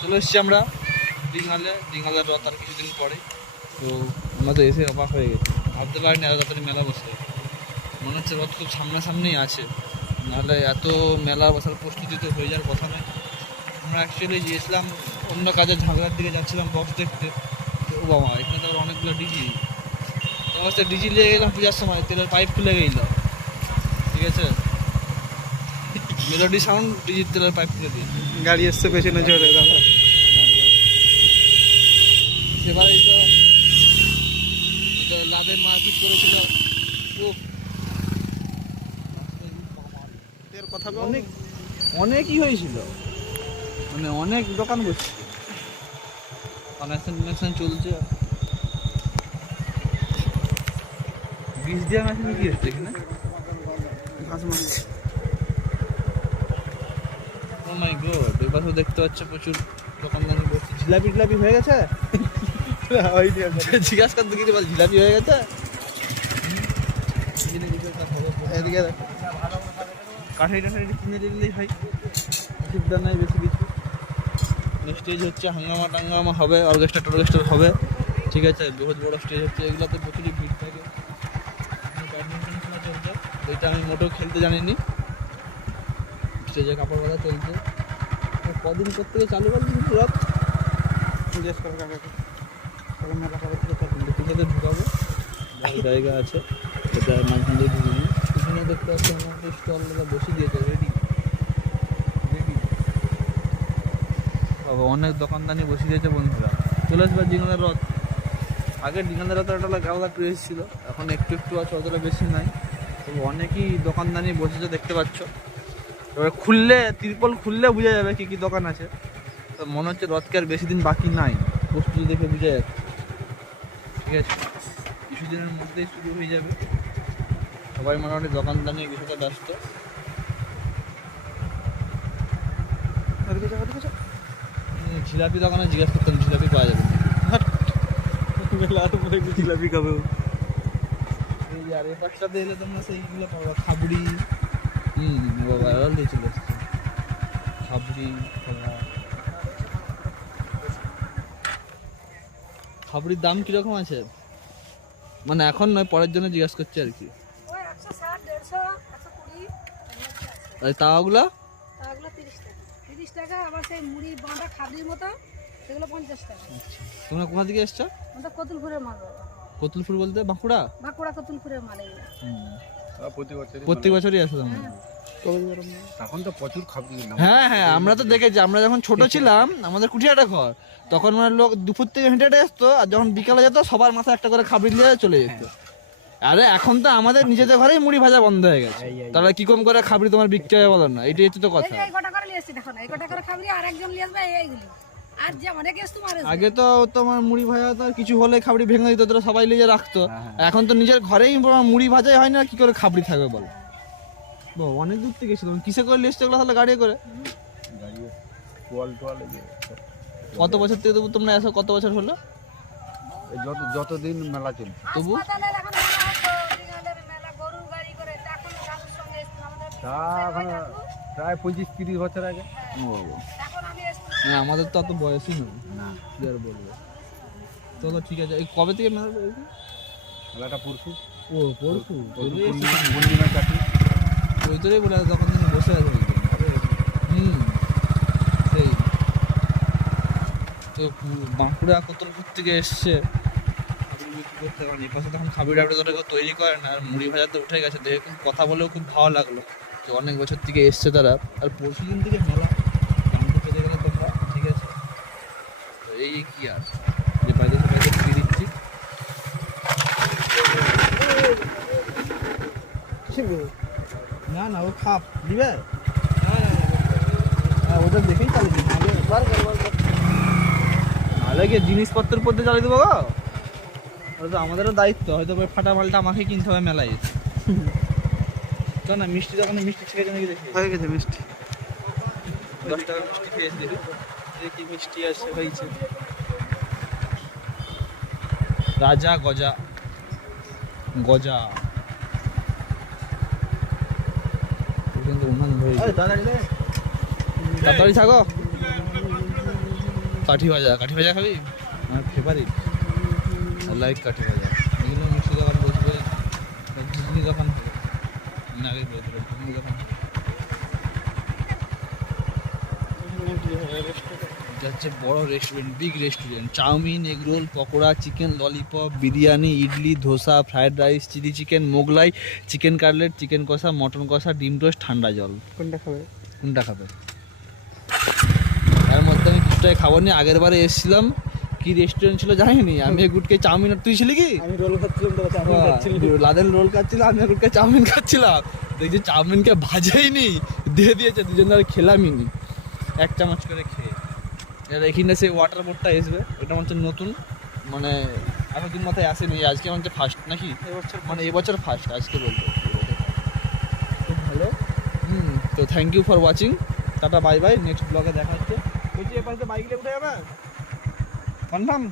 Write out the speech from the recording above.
চলে এসেছি আমরা দিঘালে। দিঘালের রথ আর কিছুদিন পরে। তো আমরা তো এসে অবাক হয়ে গেছি। ভাবতে পারিনি এত তাড়াতাড়ি মেলা বসে মনে হচ্ছে রথ খুব সামনাসামনিই আছে। নাহলে এত মেলা বসার প্রস্তুতি তো হয়ে যাওয়ার কথা নয়। আমরা অ্যাকচুয়ালি গিয়েছিলাম, অন্য কাজে ঝাগড়ার দিকে যাচ্ছিলাম বক্স দেখতে। ও বাবা, এখানে তো অনেকগুলো ডিজি হচ্ছে ডিজি নিয়ে গেলাম পূজার সময়। তেলের পাইপ খুলে গেল। ঠিক আছে? মেলোডি সাউন্ড ডিজির তেলের পাইপ খুলে দিয়ে গাড়ি এসছে পেছনে ঝরে দাদা। সেবারেই তো তো লাভের মারপিট করেছিল। কথা অনেক অনেকই হয়েছিল। মানে অনেক দোকান বসছে কানেকশন কানেকশন চলছে। বিষ দেওয়া মেশিন কি হচ্ছে এখানে? ঘাস মারছে ও মাই গড দেখতে পাচ্ছ প্রচুর দোকানদানি বসছে। জিলাপি টিলাপি হয়ে গেছে। জিজ্ঞাসা করতে কিছু বল জিলাপি হয়ে গেছে এদিকে কাঠারি টাঠারি কিনে হয় অসুবিধা নাই বেশি কিছু স্টেজ হচ্ছে হাঙ্গামা টাঙ্গামা হবে অর্কেস্ট্রা টর্কেস্ট্রা হবে ঠিক আছে। বহুত বড় স্টেজ হচ্ছে এগুলোতে প্রচুরই ভিড় থাকে ব্যাডমিন্টন খেলা চলছে এটা আমি মোটেও খেলতে জানিনি স্টেজে কাপড় বাঁধা চলছে কদিন করতে চালু কিন্তু রথ জিজ্ঞেস করে তখন মেলা কবে থেকে পিছনে ঢুকাবো। ভালো জায়গা আছে এটা মাঝখান দিয়ে ঢুকে নিই পিছনে দেখতে পাচ্ছি আমাদের স্টল বসে দিয়েছে রেডি রেডি বাবা অনেক দোকানদানি বসে দিয়েছে বন্ধুরা। চলে আসবে ডিঙ্গালের রথ। আগে ডিঙ্গালের রথের একটা আলাদা ক্রেজ ছিল এখন একটু একটু আছে অতটা বেশি নাই। তবে অনেকই দোকানদানি বসেছে দেখতে পাচ্ছ। এবার খুললে তিরপল খুললে বোঝা যাবে কি কি দোকান আছে। তো মনে হচ্ছে রথকে আর বেশি দিন বাকি নাই। প্রস্তুতি দেখে বোঝা যাচ্ছে। ঠিক আছে? কিছুদিনের মধ্যেই শুরু হয়ে যাবে। সবাই মোটামুটি দোকানদানি বিষয়টা ব্যস্ত। ওদিকে যাও, ওদিকে জিলাপি দোকানে জিজ্ঞাসা করতাম জিলাপি পাওয়া যাবে পরে জিলাপি খাবে এই আর এই পাশটাতে এলে তোমরা সেইগুলো পাবা খাবড়ি। হুম এসছে খাবড়ি কলা। খাবড়ির দাম কীরকম আছে? মানে এখন নয় পরের জন্য জিজ্ঞাসা করছি আর কি। ওই একশো ষাট দেড়শো একশো কুড়ি আর তাওয়াগুলো? তিরিশ টাকা। তিরিশ টাকা আবার সেই মুড়ি বাঁধা খাবড়ির মতো সেগুলো পঞ্চাশ টাকা। তোমরা কোথা থেকে এসছো? ওটা কতুলপুরের মাল। কতুলপুর বলতে বাঁকুড়া? বাঁকুড়া কতুলপুরের মাল এগুলো। প্রত্যেক বছরই আসো তোমরা তো প্রচুর হ্যাঁ হ্যাঁ আমরা তো দেখেছি আমরা যখন ছোট ছিলাম আমাদের কুঠিয়াটা ঘর তখন মানে লোক দুপুর থেকে হেঁটে হেঁটে আসতো আর যখন বিকালে যেত সবার মাথায় একটা করে খাবড়ি নিয়ে চলে যেত। আরে এখন তো আমাদের নিজেদের ঘরেই মুড়ি ভাজা বন্ধ হয়ে গেছে। তাহলে কি কম করে খাবড়ি তোমার বিক্রি হয় বলো না? এটাই হচ্ছে তো কথা। যে এই গোটা করে নিয়ে এসছি দেখো না এই গোটা করে খাবড়ি আর একজন নিয়ে আসবে এই এইগুলি। আর যে অনেক এস তোমার আগে তো তোমার মুড়ি ভাজা তো কিছু হলে খাবড়ি ভেঙে দিত তোরা সবাই লিয়ে রাখতো। এখন তো নিজের ঘরেই মুড়ি ভাজাই হয় না কি করে খাবড়ি থাকবে বলো? অনেক দূর থেকে এসেছ। কিসে করে লিস্ট এগুলো তাহলে গাড়ি করে। কত বছর থেকে তবু তোমরা এসো কত বছর হলো? এই যত যতদিন মেলা চলছে। তবু? তা এখন প্রায় পঁচিশ তিরিশ বছর আগে। হ্যাঁ। আমাদের তো অত বয়সই নেই। না। কি আর বলব? চলো ঠিক আছে। এই কবে থেকে মেলা মেলাটা পরশু। ও পরশু। পূর্ণিমা পূর্ণিমা চাকরি ওই তোরই বলে তখন তুমি বসে আছো। হুম, সেই। তো বাঁকুড়া কতলপুর থেকে এসছে? করতে পারেন পাশে তখন খাবি টাবড়ি তো কেউ তৈরি করে না, আর মুড়ি ভাজা তো উঠে গেছে। দেখে কথা বলেও খুব ভালো লাগল যে অনেক বছর থেকে এসছে তারা। আর পরশু দিন থেকে মেলা। গেলে তোমরা, ঠিক আছে? তো এই কি আর? যে বাইরে বাইরে ফিরে দিচ্ছি। গো? না না ও খাপ। দিবে? হ্যাঁ ওটা দেখেই চালিয়ে দিন নাহলে গিয়ে জিনিসপত্রের পর দিয়ে চালিয়ে দেবো গো? ওটা তো আমাদেরও দায়িত্ব হয়তো ওই ফাটা মালটা আমাকে কিনতে হবে মেলায়। না মিষ্টি দোকানে মিষ্টি ছেড়ে নাকি দেখি? হয়ে গেছে মিষ্টি। দশ টাকা মিষ্টি খেয়েছি। দেখি দেখি মিষ্টি আছে হয়েছে? রাজা গজা। গজা। কিন্তু উন্নয়ন হয়েছে তাড়াতাড়ি থাকো কাঠি ভাজা কাঠি ভাজা খাবি আমার ফেভারিট লাইক কাঠি ভাজা এগুলো মিষ্টি দোকান বসবে ঘুগনি দোকান হবে আগে বলেছিল ঘুগনি দোকান হবে। এটা হচ্ছে বড় restaurant big restaurant chowmein egg roll pakora chicken lollipop biryani idli dosa fried rice chilli chicken Mughlai chicken cutlet chicken কষা মটন কষা ডিম টোস্ট ঠান্ডা জল। কোনটা খাবে? কোনটা খাবে? তার মধ্যে আমি কিছুটাই খাব নি আগের বারে এসেছিলাম। কি রেস্টুরেন্ট ছিল জানিনি? আমি গুটকে চাউমিন আর তুই ছিলি কি? আমি রোল খাচ্ছিলাম লাদেন রোল খাচ্ছিল আমি গুটকে চাউমিন খাচ্ছিলাম। দেখছি চাউমিনকে ভাজাইনি দিয়ে দিয়েছে দুজন ধরে খেলামই নি। এক চামচ করে খেয়ে। এখানে সেই ওয়াটার বোর্ডটা আসবে। ওটা হচ্ছে নতুন। মানে এতদিন মাথায় আসেনি। আজকে হচ্ছে ফার্স্ট নাকি? এবছর মানে এবছর ফার্স্ট আজকে বলতে। খুব ভালো। হুম তো thank you for watching tata bye bye next ব্লগে দেখা হচ্ছে। বলছি এ পাশে বাইক নিয়ে উঠে যাবে? কনফার্ম